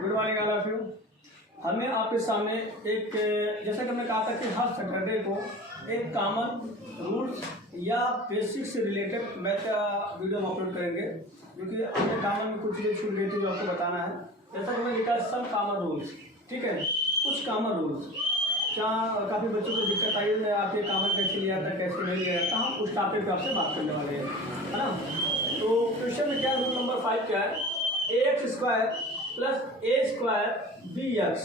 Good morning all of you. हमने आपके सामने एक, जैसा कि हमने कहा था कि हर सैटरडे को एक कॉमन रूल्स या बेसिक से रिलेटेड मैथ का वीडियो हम अपलोड करेंगे, क्योंकि अपने कॉमन में कुछ चीज़ें छूट गई थी जो आपको बताना है। जैसा कि मैंने लिखा है सम कॉमन रूल्स, ठीक है, कुछ कॉमन रूल्स। क्या काफ़ी बच्चों को दिक्कत आई है आपके कॉमन कैसे लिया था, कैसे नहीं लिया था, हम उस टॉपिक पर आपसे बात करने वाले हैं, है ना। तो क्वेश्चन में क्या रूल नंबर 5 क्या है, ax² + a² bx।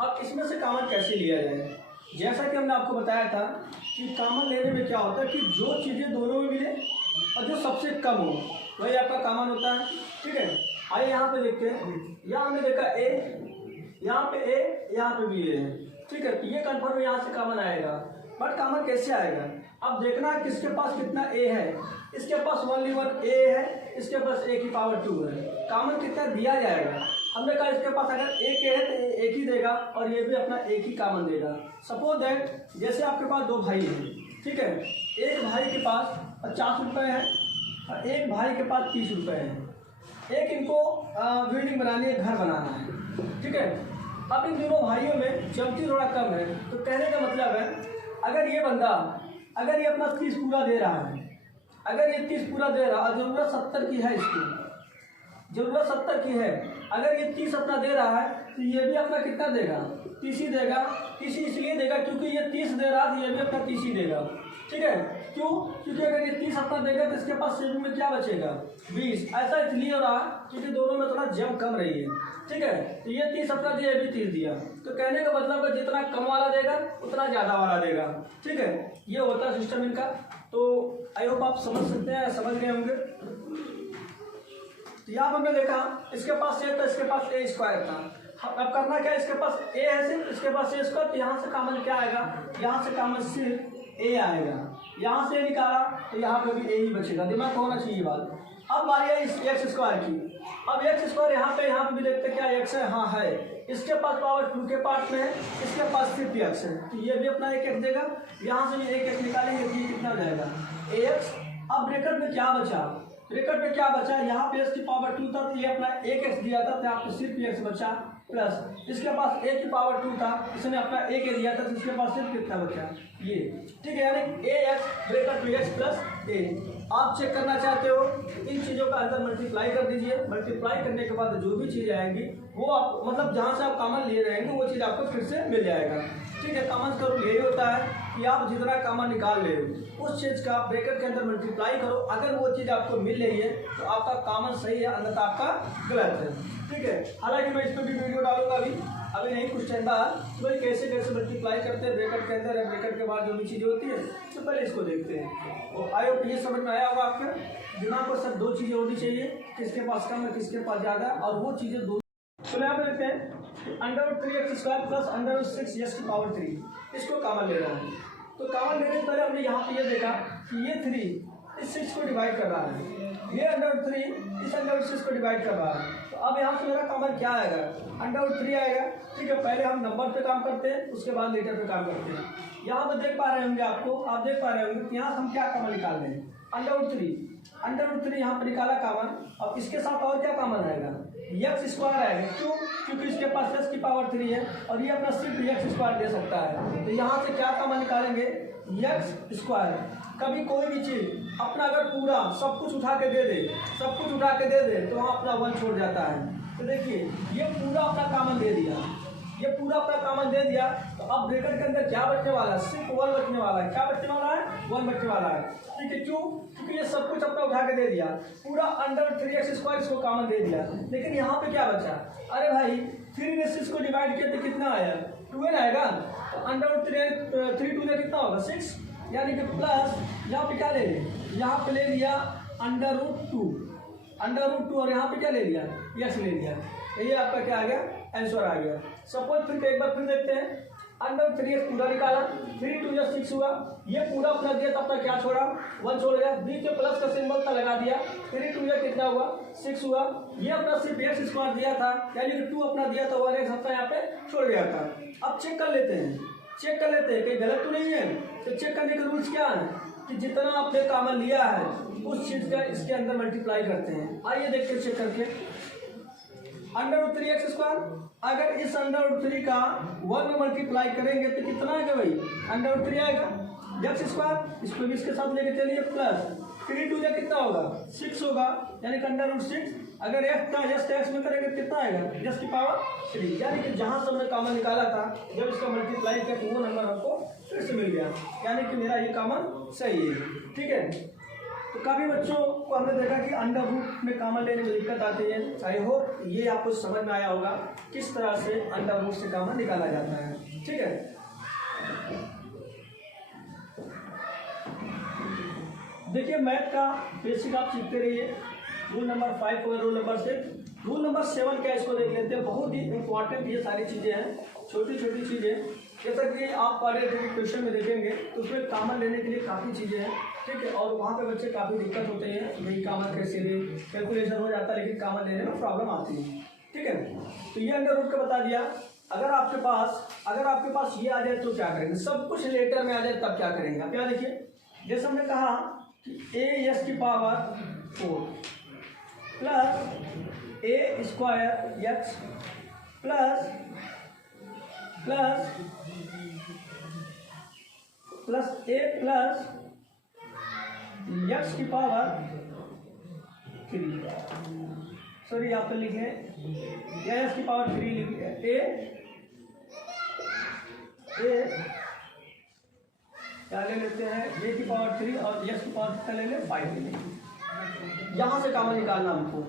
अब इसमें से कॉमन कैसे लिया जाए। जैसा कि हमने आपको बताया था कि कॉमन लेने में क्या होता है कि जो चीज़ें दोनों में मिले और जो सबसे कम हो वही आपका कॉमन होता है, ठीक है। आइए यहाँ पे देखते हैं, यहाँ हमने देखा a, यहाँ पे a, यहाँ पे भी a है, ठीक है। तो ये कन्फर्म यहाँ से कॉमन आएगा, बट कॉमन कैसे आएगा। अब देखना है किसके पास कितना a है। इसके पास ओनली वन a है, इसके पास a की पावर 2 है। कॉमन कितना दिया जाएगा, हमने कहा इसके पास अगर एक है तो एक ही देगा और ये भी अपना एक ही कॉमन देगा। सपोज दैट जैसे आपके पास दो भाई हैं, ठीक है, एक भाई के पास 50 रुपये है और एक भाई के पास 30 रुपये है। एक इनको बिल्डिंग बनानी है, घर बनाना है, ठीक है। अब इन दोनों भाइयों में जमती थोड़ा कम है, तो कहने का मतलब है अगर ये बंदा अगर ये अपना 30 पूरा दे रहा है, अगर ये 30 पूरा दे रहा है, ज़रूरत 70 की है, इसकी ज़रूरत 70 की है, अगर ये 30 अपना दे रहा है तो ये भी अपना कितना देगा, 30 ही देगा। 30 इसलिए देगा क्योंकि ये 30 दे रहा है तो ये भी अपना 30 ही देगा, ठीक है। क्यों, क्योंकि अगर ये 30 अपना देगा तो इसके पास सेविंग में क्या बचेगा, 20। ऐसा इसलिए हो रहा है क्योंकि दोनों में थोड़ा जम कम रही है, ठीक है। तो ये 30 अपना दिया, ये भी 30 दिया, तो कहने का मतलब है जितना कम वाला देगा उतना ज़्यादा वाला देगा, ठीक है। ये होता है सिस्टम इनका। तो आई होप आप समझ सकते हैं, समझ गए होंगे। तो यहाँ पर हमने देखा इसके पास a था, इसके पास a² था। अब करना क्या, इसके पास a है सिर्फ, इसके पास a², तो यहाँ से कॉमन क्या आएगा, यहाँ से कॉमन सिर्फ a आएगा। यहाँ से निकाला तो यहाँ पे भी a ही बचेगा, दिमाग को होना चाहिए बात। अब बारी है इस x² की। अब x² यहाँ पे भी देखते क्या x है, हाँ है। इसके पास पावर 2 के पार्ट में है, इसके पास सिर्फ x है, तो ये भी अपना एक देगा। यहाँ से भी एक निकालेंगे तो ये कितना हो जाएगा, ax। अब ब्रैकेट में क्या बचा, ब्रैकेट में क्या बचा, यहाँ पे x की पावर 2 था तो ये अपना 1x दिया था, तो यहाँ पे सिर्फ x बचा, प्लस इसके पास a की पावर 2 था, इसने अपना a के दिया था तो इसके पास सिर्फ कितना बचा, ये, ठीक है। यानी ax ब्रैकेट में x प्लस a। आप चेक करना चाहते हो इन चीज़ों का अंदर मल्टीप्लाई कर दीजिए। मल्टीप्लाई करने के बाद जो भी चीज़ आएंगी वो आप मतलब जहाँ से आप कॉमन लिए रहेंगे वो चीज़ आपको फिर से मिल जाएगा, ठीक है। कॉमन का रूल यही होता है कि आप जितना कॉमन निकाल ले उस चीज़ का ब्रैकेट के अंदर मल्टीप्लाई करो। अगर वो चीज़ आपको मिल रही है तो आपका कॉमन सही है, अन्यथा आपका गलत है, ठीक है। हालांकि मैं इस पर भी वीडियो डालूंगा अभी नहीं, कुछ टाइम बाद, तो भाई कैसे कैसे मल्टीप्लाई करते हैं ब्रैकेट के अंदर, ब्रैकेट के बाद जो भी चीज़ें होती है तो पहले इसको देखते हैं। और आई होप ये समझ में आया होगा आपके दिमाग को, सब दो चीज़ें होनी चाहिए, किसके पास कम है किसके पास ज़्यादा, और वो चीज़ें दो। तो यहाँ पे देखते हैं √3x² + √6 की पावर 3, इसको कॉमन ले रहा है। तो कॉमन लेने से पहले हमने यहाँ पे ये देखा कि ये 3 इस 6 को डिवाइड कर रहा है, ये √3 इस √6 को डिवाइड कर रहा है। तो अब यहाँ से मेरा कॉमन क्या आएगा, √3 आएगा, ठीक है। पहले हम नंबर पे काम करते हैं, उसके बाद लेटर पे काम करते हैं। यहाँ पे देख पा रहे होंगे आप देख पा रहे होंगे यहाँ से हम क्या कॉमन निकाल रहे हैं, √3 यहाँ पर निकाला कॉमन। अब इसके साथ और क्या कॉमन आएगा, x² आएगा। क्यों, क्योंकि इसके पास x की पावर 3 है और ये अपना सिर्फ x² दे सकता है। तो यहाँ से क्या कॉमन निकालेंगे, x²। कभी कोई भी चीज़ अपना अगर पूरा सब कुछ उठा के दे दे तो वहाँ अपना 1 छोड़ जाता है। तो देखिए ये पूरा अपना कॉमन दे दिया, ये पूरा अपना कॉमन दे दिया। तो अब ब्रैकेट के अंदर क्या बचने वाला है, सिर्फ 1 बचने वाला है। क्या बचने वाला है, 1 बचने वाला है, ठीक है। क्यों, क्योंकि ये सब कुछ अपना उठा के दे दिया, पूरा √3x² इसको कॉमन दे दिया। लेकिन यहाँ पे क्या बचा, अरे भाई 3 ने 6 को डिवाइड किया तो कितना आया, 12 आएगा। तो √3 2 कितना होगा, 6, यानी कि प्लस यहाँ पे क्या ले लिया, यहाँ पे ले लिया √2 और यहाँ पे क्या ले लिया, x ले लिया। ये आपका क्या आ गया, आंसर आ गया। सपोज फिर एक बार फिर देखते हैं, √3x पूरा निकाला, 3 2 6 हुआ, ये पूरा अपना दिया तो अपना क्या छोड़ा, 1 छोड़ गया। बीच में प्लस का सिंबल का लगा दिया, 3 2 कितना हुआ, 6 हुआ। ये अपना सिर्फ x² दिया था, यानी कि 2 अपना दिया था, 1 अपना यहाँ पे छोड़ गया था। अब चेक कर लेते हैं कहीं गलत तो नहीं है। तो चेक करने के रूल्स क्या है कि जितना आपने कॉमन लिया है उस चीज़ का इसके अंदर मल्टीप्लाई करते हैं। आइए देखते हैं चेक करके। √3x²। अगर इस √3 का 1 में मल्टीप्लाई करेंगे तो कितना आएगा भाई, √3 आएगा, x²। इसको भी इसके साथ लेके चलिए, प्लस 3 2 कितना होगा 6 होगा, यानी कि √6। अगर f का x में करेंगे तो कितना आएगा, x की पावर 3। यानी कि जहां से हमने कॉमन निकाला था, जब इसका मल्टीप्लाई किया तो वो नंबर हमको फिर से मिल गया, यानी कि मेरा ये कॉमन सही है। ठीक है, तो काफ़ी बच्चों को हमने देखा कि अंडर रूट में कॉमन लेने में दिक्कत आती है। आई होप ये आपको समझ में आया होगा किस तरह से अंडर रूट से कॉमन निकाला जाता है। ठीक है, देखिए मैथ का बेसिक आप सीखते रहिए। रूल नंबर 5 और रूल नंबर 6। रूल नंबर 7 क्या, इसको देख लेते हैं। बहुत ही इंपॉर्टेंट ये सारी चीज़ें हैं, छोटी छोटी चीज़ें, जैसा कि आप पढ़े क्वेश्चन में देखेंगे तो उसमें कॉमन लेने के लिए काफ़ी चीज़ें हैं। ठीक है, और वहाँ पे बच्चे काफ़ी दिक्कत होते हैं, भाई कॉमन कैसे ले, कैलकुलेशन हो जाता है लेकिन कॉमन लेने में प्रॉब्लम आती है। ठीक है, तो ये अंडर रूट का बता दिया। अगर आपके पास ये आ जाए तो क्या करेंगे, सब कुछ लेटर में आ जाए तब क्या करेंगे। आप क्या देखिए, जैसे हमने कहा कि a की power 4 plus a² x plus a plus x की पावर 3, सॉरी यहाँ पे लिखे x की पावर 3 लिखे, a क्या ले लेते हैं, a की पावर 3 और x की पावर कितना ले लें, 5 ले लेंगे। यहाँ से कॉमन निकालना हमको,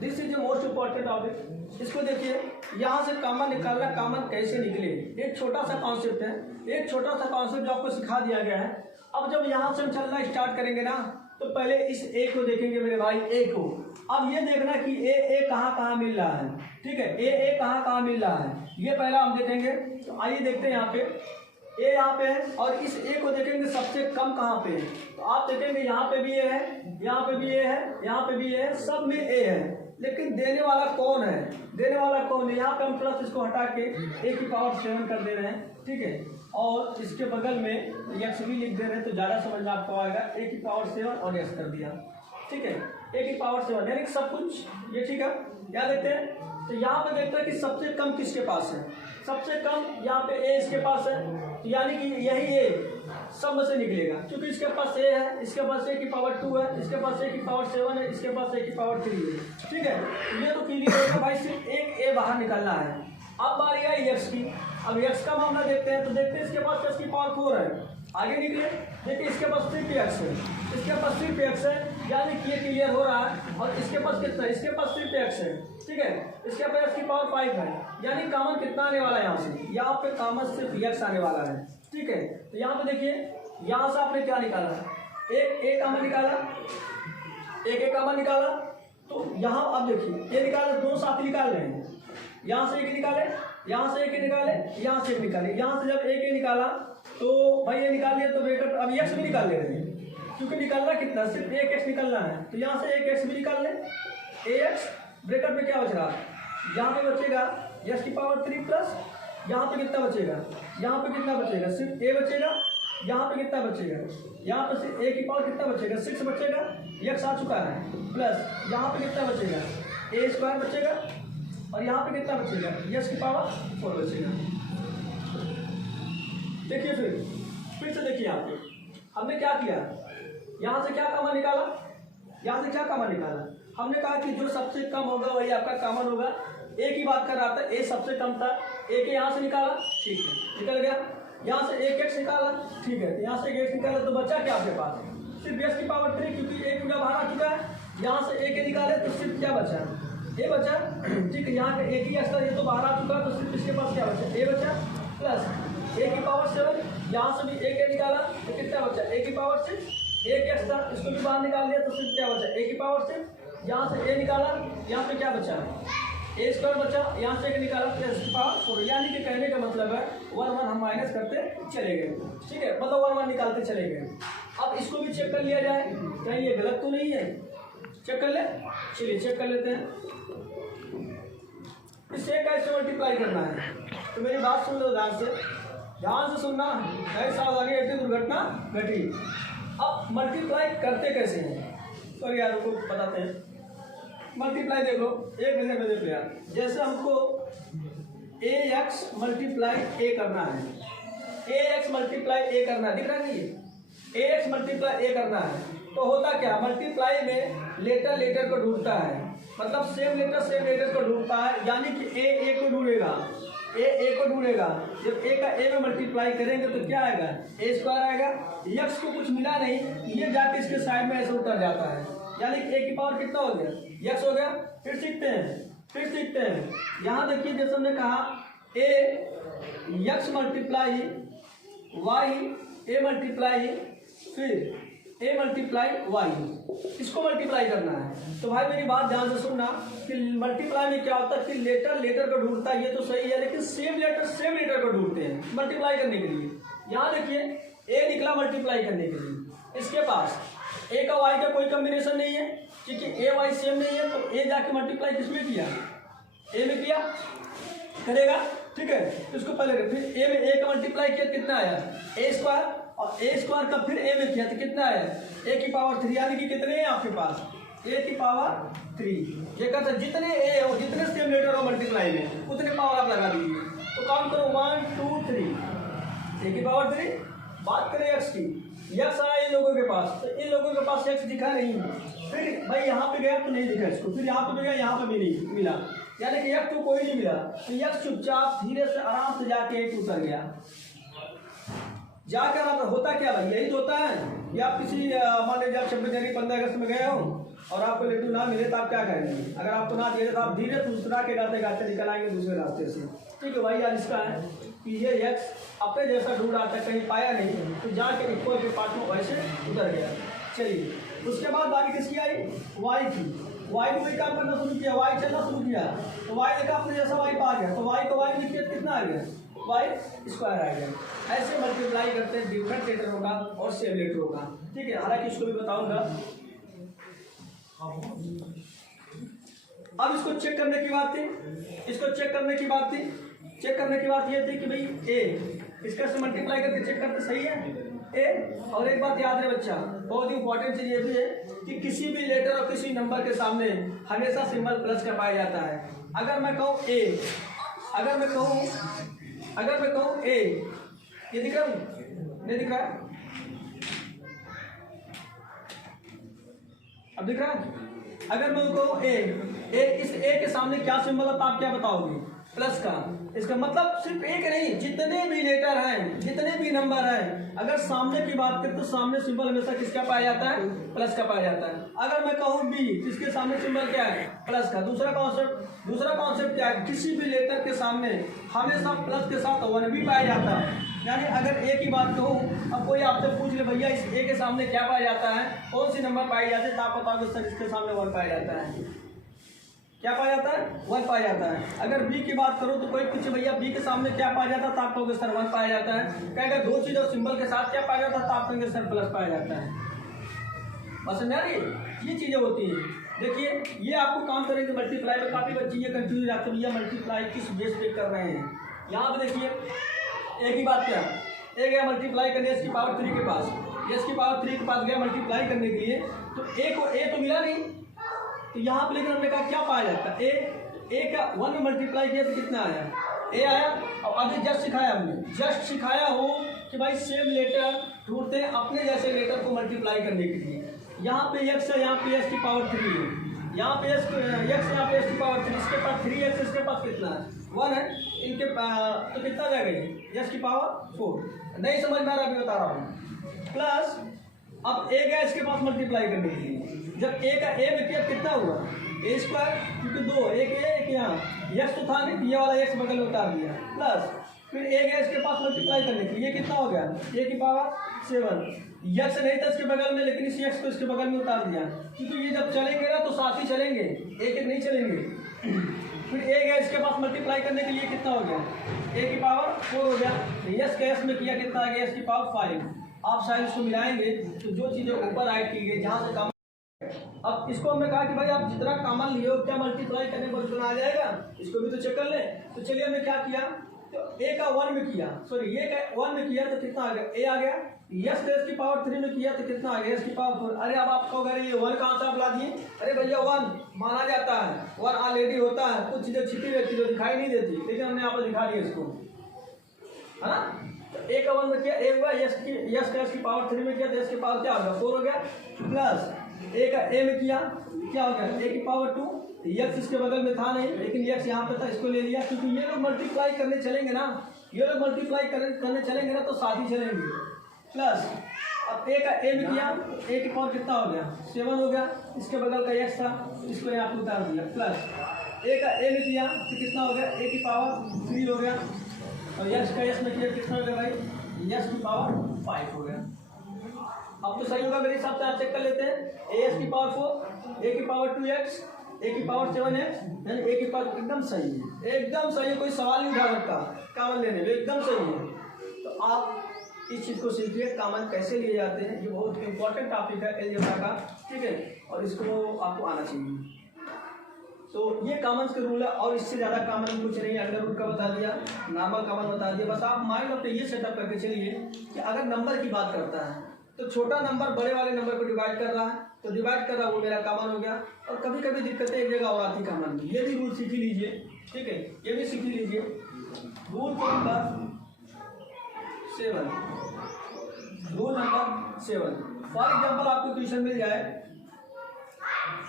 this is the most important topic. इसको देखिए, यहाँ से कॉमन निकालना, कॉमन कैसे निकले, एक छोटा सा कॉन्सेप्ट है, एक छोटा सा कॉन्सेप्ट जो आपको सिखा दिया गया है। अब जब यहाँ से हम चलना स्टार्ट करेंगे ना, तो पहले इस ए को देखेंगे मेरे भाई, ए को। अब ये देखना कि ए कहाँ मिल रहा है। ठीक है, ए कहाँ मिल रहा है, ये पहला हम देखेंगे। तो आइए देखते हैं, यहाँ पे ए यहाँ पे है, और इस ए को देखेंगे सबसे कम कहाँ पे है। तो आप देखेंगे यहाँ पे भी ए है, यहाँ पे भी ए है, यहाँ पे भी ए है, सब में ए है, लेकिन देने वाला कौन है, देने वाला कौन है। यहाँ पे हम प्लस इसको हटा के ए की पावर 7 कर दे रहे हैं। ठीक है, और इसके बगल में एक्स भी लिख दे रहे हैं, तो ज़्यादा समझ में आपको आएगा। ए की पावर 7 और एक्स कर दिया। ठीक है, ए की पावर 7 यानी कि सब कुछ ये। ठीक है, क्या देखते हैं, तो यहाँ पे देखते हैं कि सबसे कम किसके पास है, सबसे कम यहाँ पे ए इसके पास है, तो यानी कि यही ए सब में से निकलेगा, क्योंकि इसके पास ए है, इसके पास ए की पावर 2 है, इसके पास ए की पावर 7 है, इसके पास ए की पावर 3 है। ठीक है, ये तो क्लियर है भाई, सिर्फ एक ए बाहर निकालना है। अब बारी आई एक्स की। अब एक्स का मामला देखते हैं, तो देखते हैं इसके पास एक्स की पावर 4 है, आगे निकले, देखिए इसके पास सिर्फ एक्स है, इसके पास सिर्फ एक्स है, यानी कि ये क्लियर हो रहा है। और इसके पास कितना है, इसके पास सिर्फ एक्स है। ठीक है, इसके पास एक्स की पावर 5 है, यानी कॉमन कितना आने वाला है यहाँ से, यहाँ पे कॉमन सिर्फ एक्स आने वाला है। ठीक है, तो यहाँ पे देखिए, यहाँ से आपने क्या निकाला, एक ए कॉमन निकाला, एक ए कॉमन निकाला, तो यहाँ अब देखिए ए निकाला, दोनों साथ निकाल रहे हैं, यहाँ से एक निकाले, यहाँ से एक निकाले, यहाँ से एक निकाले। यहाँ से जब एक निकाला तो भाई ये निकाल लिया, तो ब्रैकेट अब एक्स भी निकाल ले रहे हैं, क्योंकि निकालना कितना, सिर्फ एक एक्स निकालना है। तो यहाँ से एक एक्स भी निकाल लें, ए एक्स ब्रैकेट में क्या बच रहा है, यहाँ पे बचेगा एक्स की पावर 3 प्लस यहाँ पे कितना बचेगा, यहाँ पे कितना बचेगा, सिर्फ ए बचेगा। यहाँ पे कितना बचेगा, यहाँ पे सिर्फ ए की पावर कितना बचेगा, 6 बचेगा, एक्स आ चुका है, प्लस यहाँ पे कितना बचेगा, a² बचेगा, और यहाँ पे कितना बचेगा, एक्स की पावर 4 बचेगा। देखिए फिर से देखिए, यहाँ पे हमने क्या किया, यहाँ से क्या कॉमन निकाला, यहाँ से क्या कॉमन निकाला, हमने कहा कि जो सबसे कम होगा वही आपका कॉमन होगा। ए की बात कर रहा था, ए सबसे कम था, ए के यहाँ से निकाला, ठीक है निकल गया। यहाँ से एक एक्स निकाला, ठीक है, यहाँ से एक एक्स निकाला, तो बचा क्या आपके पास, सिर्फ एक्स की पावर 3, क्योंकि एक पूरा बाहर आ चुका है। यहाँ से ए के निकाले तो सिर्फ क्या बचा, ए बचा। ठीक है, यहाँ पे एक ही एक्स्ट्रा, ये तो बाहर आ चुका, तो सिर्फ इसके पास क्या बचा, ए बचा, प्लस ए की पावर 7, यहाँ से भी एक ए निकाला तो कितना बचा, ए की पावर 6, एक एक्स्ट्रा, इसको भी बाहर निकाल लिया तो सिर्फ क्या बचा, ए की पावर 6। यहाँ से ए निकाला, यहाँ पे क्या बचा, a² बचा, यहाँ से एक निकाला तो एक्स की पावर 4। यानी कि कहने का मतलब है 1 1 हम माइनस करते चले गए। ठीक है, मतलब 1 1 निकालते चले गए। अब इसको भी चेक कर लिया जाए, कहीं ये गलत तो नहीं है, चेक कर ले, चलिए चेक कर लेते हैं। इसे कैसे मल्टीप्लाई करना है, तो मेरी बात सुन लो ध्यान से सुनना, ऐसा सावधानी ऐसी दुर्घटना घटी। अब मल्टीप्लाई करते कैसे हैं, सॉरी यार को बताते हैं। मल्टीप्लाई देखो एक नजर में देखो यार, जैसे हमको ax मल्टीप्लाई a करना है, ax मल्टीप्लाई a करना है, दिख रहा नहीं है, ax मल्टीप्लाई a करना है, तो होता क्या, मल्टीप्लाई में लेटर लेटर को ढूंढता है, मतलब सेम लेटर को ढूंढता है, यानी कि a को ढूंढेगा, a को ढूंढेगा, जब a का a में मल्टीप्लाई करेंगे तो क्या आएगा, a स्क्वायर आएगा, x को कुछ मिला नहीं, ये जाके इसके साइड में ऐसे उतर जाता है, यानी कि a की पावर कितना हो गया, x हो गया। फिर सीखते हैं, यहाँ देखिए जैसे हमने कहा a x multiply y a multiply फिर a मल्टीप्लाई y, इसको मल्टीप्लाई करना है। तो भाई मेरी बात ध्यान से सुनना कि मल्टीप्लाई में क्या होता है कि लेटर लेटर को ढूंढता है, ये तो सही है, लेकिन सेम लेटर को ढूंढते हैं मल्टीप्लाई करने के लिए। यहाँ देखिए a निकला मल्टीप्लाई करने के लिए, इसके पास a का y का कोई कॉम्बिनेशन नहीं है, क्योंकि a y सेम नहीं है, तो a जाके मल्टीप्लाई किसमें किया, a में किया, करेगा, ठीक है। तो इसको पहले फिर a में a का मल्टीप्लाई किया, कितना आया a स्क्वायर, और a स्क्वायर का फिर a में किया तो कितना आया a की पावर 3, यानी कि कितने हैं आपके पास a की पावर 3। ये कहता है जितने a हो, जितने सेम लेटर हो मल्टीप्लाई में उतने पावर आप लगा दीजिए, तो काउंट करो 1 2 3, a की पावर 3। बात करें x की, x आया इन लोगों के पास, तो इन लोगों के पास x दिखा नहीं, फिर भाई यहाँ पे गया तो नहीं दिखा इसको, फिर यहाँ पे गया, यहाँ पे भी नहीं मिला, यानी कि x तो कोई नहीं मिला, तो x चुपचाप धीरे से आराम से जाके एक उतर गया। जाकर आप होता क्या भाई, यही तो होता है कि आप किसी मान लीजिए आप 26 जनवरी 15 अगस्त में गए हो और आपको लड्डू ना मिले तो आप क्या करेंगे, अगर आप तो ना दिए तो आप धीरे दूसरा के गाते गाते निकल आएंगे दूसरे रास्ते से, ठीक है भाई। यार इसका है कि ये x अपने जैसा ढूंढा था, कहीं पाया नहीं, तो जाके इक्वल के पार्ट में वैसे उतर गया। चलिए उसके बाद बाकी किसकी आई, y की, y को वही काम करना शुरू किया, y चलना शुरू किया, तो y देखा अपने जैसा y पा गया, तो y को y लिख के कितना आ गया, y स्क्वायर आ गया। ऐसे मल्टीप्लाई करते हैं डिफरेंट लेटरों का और सेम लेटरों का, ठीक है। हालांकि इसको भी बताऊंगा। अब इसको चेक करने की बात थी, चेक करने की बात ये थी कि भाई a इसका से मल्टीप्लाई करके चेक करते सही है a। और एक बात याद रहे बच्चा, बहुत ही इंपॉर्टेंट चीज ये भी है कि किसी भी लेटर और किसी नंबर के सामने हमेशा सिंबल प्लस का पाया जाता है। अगर मैं कहूँ a, अगर मैं कहूँ a, ये दिख रहा नहीं दिख रहा है, अब दिख रहा है। अगर मैं कहूँ a, इस a के सामने क्या सिंबल है तो आप क्या बताओगे, प्लस का। इसका मतलब सिर्फ एक नहीं, जितने भी लेटर हैं, जितने भी नंबर हैं, अगर सामने की बात करें तो सामने सिंबल हमेशा किसका पाया जाता है, प्लस का पाया जाता है। अगर मैं कहूँ बी, इसके सामने सिंबल क्या है, प्लस का। दूसरा कॉन्सेप्ट क्या है, किसी भी लेटर के सामने हमेशा प्लस के साथ 1 भी पाया जाता है। यानी अगर ए की बात कहूँ, अब कोई आपसे पूछ ले भैया इस ए के सामने क्या पाया जाता है, कौन सी नंबर पाई जाती है, तो आप बताओगे सर इसके सामने 1 पाया जाता है। क्या पाया जाता है, 1 पाया जाता है। अगर बी की बात करो तो कोई पूछे भैया बी के सामने क्या पाया जाता है, तो आप कहोगे सर 1 पाया जाता है। कहेंगे दो चीज और सिंबल के साथ क्या पाया जाता है, तो आप कहेंगे सर प्लस पाया जाता है। बस समझ आ रही है, ये चीजें होती हैं। देखिए ये आपको काम करेंगे मल्टीप्लाई में, काफी बच्चे ये कंफ्यूज हो जाते हैं भैया मल्टीप्लाई किस बेस पे कर रहे हैं। यहाँ पे देखिए एक ही बात क्या, ए गया मल्टीप्लाई करने एस की पावर 3 के पास, एस की पावर 3 के पास गया मल्टीप्लाई करने के लिए, तो ए को ए तो मिला नहीं, तो यहाँ पे लेकिन हमने कहा क्या पाया जाता है, ए का 1 में मल्टीप्लाई किया तो कितना आया, ए आया। और अभी जस्ट सिखाया हो कि भाई सेम लेटर ढूंढते हैं अपने जैसे लेटर को मल्टीप्लाई करने के लिए। यहाँ पे x है, यहाँ पे एस की पावर 3 है, यहाँ पे x यहाँ पे एस की पावर 3, इसके पास 3x, इसके पास कितना है 1 है, इनके तो कितना जाएगा ये एस की पावर 4। नहीं समझ में आ रहा, अभी बता रहा हूँ। प्लस अब ए गया इसके पास मल्टीप्लाई करने के लिए, जब ए का ए में किया कितना हुआ ए स्क्वायर, क्योंकि 2 एक यहाँ यक्स तो था नहीं, ये वाला यक्स बगल में उतार दिया, प्लस फिर ए गया इसके पास मल्टीप्लाई करने के लिए, ये कितना हो गया ए की पावर 7। यक्स नहीं था इसके बगल में, लेकिन इस यक्स को इसके बगल में उतार दिया, क्योंकि ये जब चलेंगे ना तो साथ ही चलेंगे, एक नहीं चलेंगे। फिर ए गया इसके पास मल्टीप्लाई करने के लिए, कितना हो गया ए की पावर 4 हो गया। यस का एस में किया कितना आ गया एस की पावर 5। आप शायद इसको मिलाएंगे तो जो चीज़ें ऊपर ऐड की गई जहाँ से कम। अब इसको हमने कहा कि भाई आप जितना कॉमन लिए हो क्या मल्टीप्लाई करने पर उतना आ जाएगा, इसको भी तो चेक कर ले। तो चलिए हमने क्या किया, तो ए का 1 में किया, सॉरी ये का 1 में किया तो कितना आ गया, ए आ गया। यस को एस की पावर 3 में किया तो कितना आ गया, एस की पावर 4। अरे अब आपको अगर ये 1 कहाँ से आप ला दिए, अरे भैया 1 माना जाता है, 1 ऑलरेडी होता है, कुछ चीज़ें छिपी रहती जो दिखाई नहीं देती, लेकिन हमने यहाँ पर दिखा दिया इसको, है ना। तो ए का 1 में किया, ए हुआ, यस का एस की पावर 3 में किया तो एस की पावर क्या हो गया, 4 हो गया, प्लस ए का ए में किया क्या हो गया, ए की पावर 2। यक्स इसके बगल में था नहीं, लेकिन यक्स यहाँ पे था, इसको ले लिया, क्योंकि ये लोग मल्टीप्लाई करने चलेंगे ना, ये लोग मल्टीप्लाई करने चलेंगे ना तो साथ ही चलेंगे। प्लस अब ए का ए में किया, ए की पावर कितना हो गया, 7 हो गया, इसके बगल का यक्स था, इसको यहाँ पे उतार दिया। प्लस ए का ए में किया तो कितना हो गया, ए की पावर 3 हो गया, और यक्स का यस में किया कितना हो गया भाई, यस की पावर 5 हो गया। अब तो सही होगा मेरे हिसाब से, आप चेक कर लेते हैं। ए एस की पावर 4, ए की पावर 2x, ए की पावर 7x, यानी ए की पावर एकदम सही है, एकदम सही है, कोई सवाल नहीं उठा सकता कॉमन लेने में, एकदम सही है। तो आप इस चीज़ को सीखिए, कॉमन कैसे लिए जाते हैं, ये बहुत इंपॉर्टेंट टॉपिक है अलजेब्रा का, ठीक है, और इसको आपको आना चाहिए। तो ये कॉमन के रूल है, और इससे ज़्यादा कॉमन कुछ नहीं है। अंडर रूट का बता दिया, नॉर्मल कॉमन बता दिया, बस आप माइंड अपने ये सेटअप करके चलिए कि अगर नंबर की बात करता है तो छोटा नंबर बड़े वाले नंबर को डिवाइड कर रहा है, तो डिवाइड कर रहा है वो मेरा कॉमन हो गया। और कभी कभी दिक्कतें एक जगह और आती कॉमन में, ये भी रूल सीख ही लीजिए, ठीक है, ये भी सीख ही लीजिए। Rule number 7, rule number 7, for example आपको क्वेश्चन मिल जाए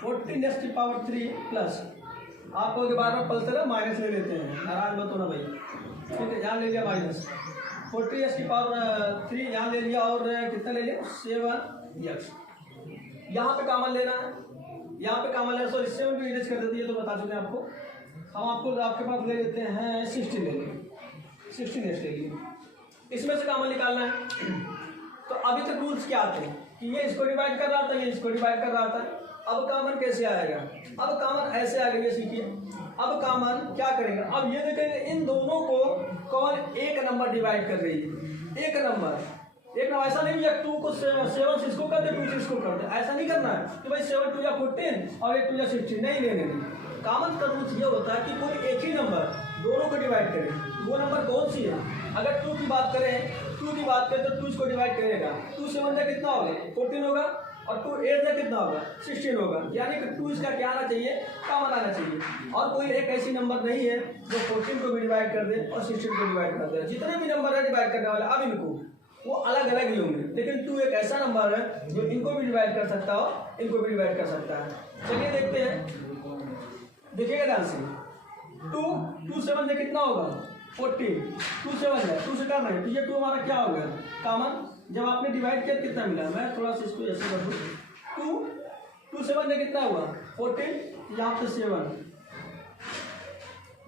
14 की पावर 3 प्लस, आपको बार बार पलते माइनस ले लेते हैं, नाराज मत होना भाई, ठीक है, यहाँ ले लिया माइनस 40 की पावर 3 यहाँ ले लिया, और कितना ले लिया 7x, यहाँ पे कॉमन लेना है, यहाँ पे कॉमन लेना, सॉरी 7 भी इरेज कर देती है, तो बता चुके हैं आपको। हम आपको आपके पास ले लेते हैं 16 ले लिए, 16x ले लिए, इसमें से कॉमन निकालना है। तो अभी तक रूल्स क्या आते हैं कि ये इसको डिवाइड कर रहा था, ये इसको डिवाइड कर रहा था, अब कॉमन कैसे आएगा, अब कॉमन ऐसे आ गया, सीखिए। अब कॉमन क्या करेंगे, अब ये देखेंगे इन दोनों को कॉमन एक नंबर डिवाइड कर रही है, एक नंबर ऐसा नहीं है 2 को 7 से इसको कर दे, 2 से इसको कर दे, ऐसा नहीं करना है कि भाई 7 2 या 14 और 8 2 या 16, नहीं नहीं नहीं। कॉमन का रूल ये होता है कि कोई एक ही नंबर दोनों को डिवाइड करे, वो नंबर कौन सी है। अगर 2 की बात करें, 2 की बात करें तो 2 इसको डिवाइड करेगा, 2 7 जा कितना होगा 14 होगा, और 2 8 जा कितना होगा 16 होगा, यानी कि 2 इसका क्या आना चाहिए, कॉमन आना चाहिए। और कोई एक ऐसी नंबर नहीं है जो 14 को भी डिवाइड कर दे और 16 को डिवाइड कर दे, जितने भी नंबर है डिवाइड करने वाले अब इनको वो अलग अलग ही होंगे, लेकिन 2 एक ऐसा नंबर है जो इनको भी डिवाइड कर सकता हो, इनको भी डिवाइड कर सकता है। चलिए देखते हैं, देखिएगा ध्यान से, 2 7 से कितना होगा 14, 2 7 है, 2 से कर रहे हैं तो ये 2 हमारा क्या हो गया कॉमन। जब आपने डिवाइड किया कितना मिला, मैं थोड़ा सा इसको ऐसे कर दूँ, 2 7 से कितना हुआ 14, यहाँ पे 7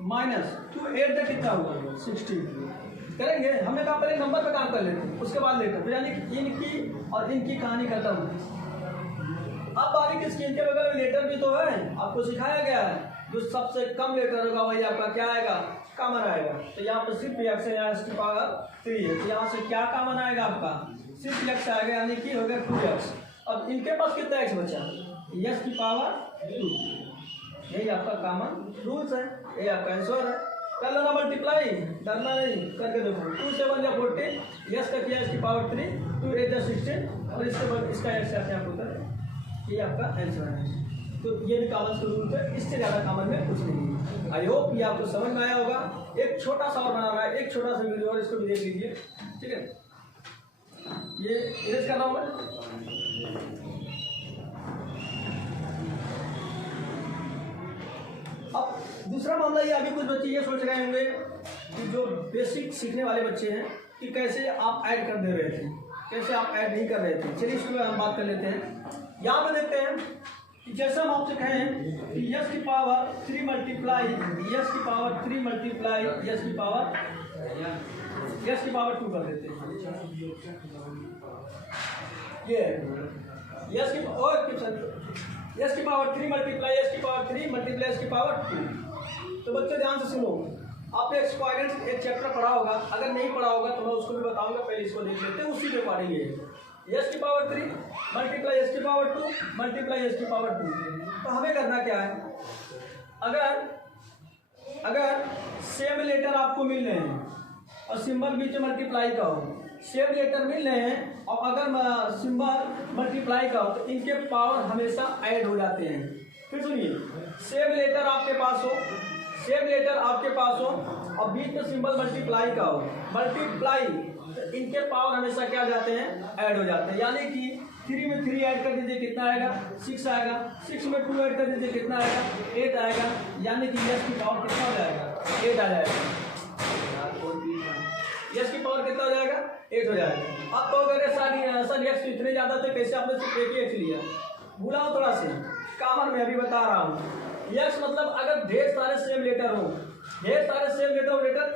माइनस 2 8 से कितना हुआ 16 करेंगे। हमने कहा पहले नंबर पे काम कर लेते हैं, उसके बाद लेकर, तो यानी कि इनकी और इनकी कहानी खत्म। अब बारी किसकी, इनके बगल में लेटर भी तो है, आपको सिखाया गया है, जो सबसे कम लेटर होगा वही आपका क्या आएगा, कॉमन आएगा। तो यहाँ पर सिर्फ x है, यहाँ इसकी पावर 3 है, तो यहाँ से क्या कॉमन आएगा आपका, सिर्फ x आएगा, यानी कि हो गया 2x। अब इनके पास कितना x बचा, x की पावर 2, यही आपका कॉमन रूल्स है, यही आपका आंसर है। कर लेना मल्टीप्लाई, डरना नहीं, करके देखो 2 7 या 14, यस का किया इसकी पावर 3, 2 8 या 16, और इसके बाद इसका एक्स आते हैं आपको कर, ये आपका आंसर है। तो ये भी कॉमन के रूल है, इससे ज़्यादा कॉमन में कुछ नहीं है। आई होप ये आपको समझ में आया होगा। एक छोटा सा और बना रहा है, एक छोटा सा वीडियो और, इसको भी देख लीजिए, ठीक है। ये इरेज कर रहा हूँ मैं। अब दूसरा मामला ये, अभी कुछ बच्चे ये सोच रहे होंगे कि जो बेसिक सीखने वाले बच्चे हैं कि कैसे आप ऐड कर दे रहे थे, कैसे आप ऐड नहीं कर रहे थे। चलिए इसके बारे में हम बात कर लेते हैं। यहाँ पे देखते हैं कि जैसे हम आपसे कहें कि यस की पावर 3 मल्टीप्लाई यस की पावर 3 मल्टीप्लाई यस की पावर 2 कर देते हैं। ये यस की यस की पावर 3 मल्टीप्लाई यस की पावर 3 मल्टीप्लाई यस की पावर 2। तो बच्चे ध्यान से सुनो, आपने एक्सपोनेंट्स एक चैप्टर पढ़ा होगा, अगर नहीं पढ़ा होगा तो मैं उसको भी बताऊंगा, पहले इसको देख लेते हैं, उसी में पढ़ेंगे। यस की पावर 3 मल्टीप्लाई यस की पावर 2 मल्टीप्लाई यस की पावर 2। तो हमें करना क्या है, अगर सेम लेटर आपको मिल रहे हैं और सिंबल बीच में मल्टीप्लाई का हो, सेम लेटर मिल रहे हैं और अगर सिंबल मल्टीप्लाई का हो तो इनके पावर हमेशा ऐड हो जाते हैं। फिर सुनिए, सेम लेटर आपके पास हो, सेम लेटर आपके पास हो और बीच में सिंबल मल्टीप्लाई का हो, मल्टीप्लाई तो इनके पावर हमेशा क्या हो जाते हैं, ऐड हो जाते हैं। यानी कि 3 में 3 ऐड कर दीजिए कितना आएगा, 6 आएगा, 6 में 2 ऐड कर दीजिए कितना आएगा, 8 आएगा। यानी कि यस की पावर कितना हो जाएगा, 8 आ जाएगा। यस की पावर कितना हो जाएगा, 8 हो जाएगा। अब तो अगर सर यस इतने ज़्यादा थे कैसे आपने सिर्फ एक ही एक्स लिया, भूला हो थोड़ा से कामन में अभी बता रहा हूँ। यस मतलब अगर ढेर सारे सेम लेटर हो, ढेर सारे सेम लेटर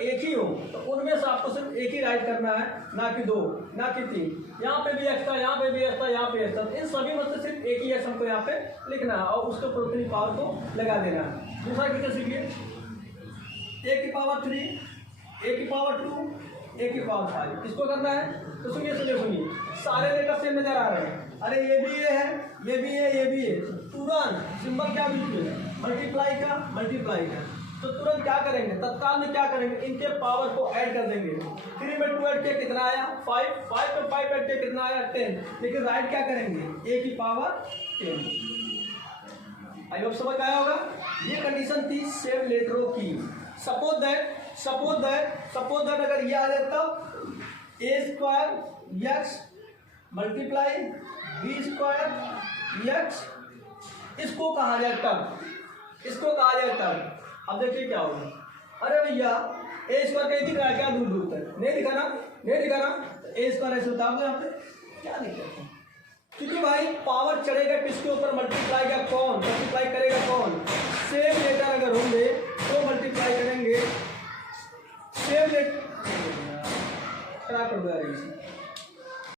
एक ही हो तो उनमें से आपको सिर्फ एक ही राइट करना है, ना कि 2 ना कि 3। यहाँ पे भी एक्स्ट्रा, यहाँ पे भी एक्स्ट्रा, यहाँ पे एक्स्ट्रा, इन सभी में से सिर्फ एक ही एक्स हमको यहाँ पे लिखना है और उसके ऊपर उतनी पावर को लगा देना है। दूसरा क्वेश्चन सीखिए, a की पावर 3, a की पावर 2, a की पावर 5, इसको करना है। तो सुनिए सुनिए सुनिए, सारे लेटर सेम नजर आ रहे हैं। अरे ये भी ये है, ये भी है, ये भी है, तुरंत सिंबल क्या बीच में मल्टीप्लाई का, तो तुरंत क्या करेंगे, तत्काल में क्या करेंगे, इनके पावर को ऐड कर देंगे। 3 में 2 ऐड किया कितना आया 5, 5 में 5 ऐड किया कितना आया 10, लेकिन राइट क्या करेंगे, a की पावर 10। आई होप समझ आया होगा। ये कंडीशन थी सेम लेटरों की। सपोज दैट अगर ये आ जाए तब a² x multiply b² x, इसको कहा जाए तब, अब देखिए क्या होगा। अरे भैया a² कहीं दिख रहा है क्या, दूर तक नहीं दिखा ना, a² ऐसे उतार दो यहाँ पे, क्या दिक्कत है, क्योंकि भाई पावर चढ़ेगा किसके ऊपर, मल्टीप्लाई करेगा कौन, सेम लेटर अगर होंगे तो मल्टीप्लाई करेंगे, सेम लेटर क्या कर दो यार,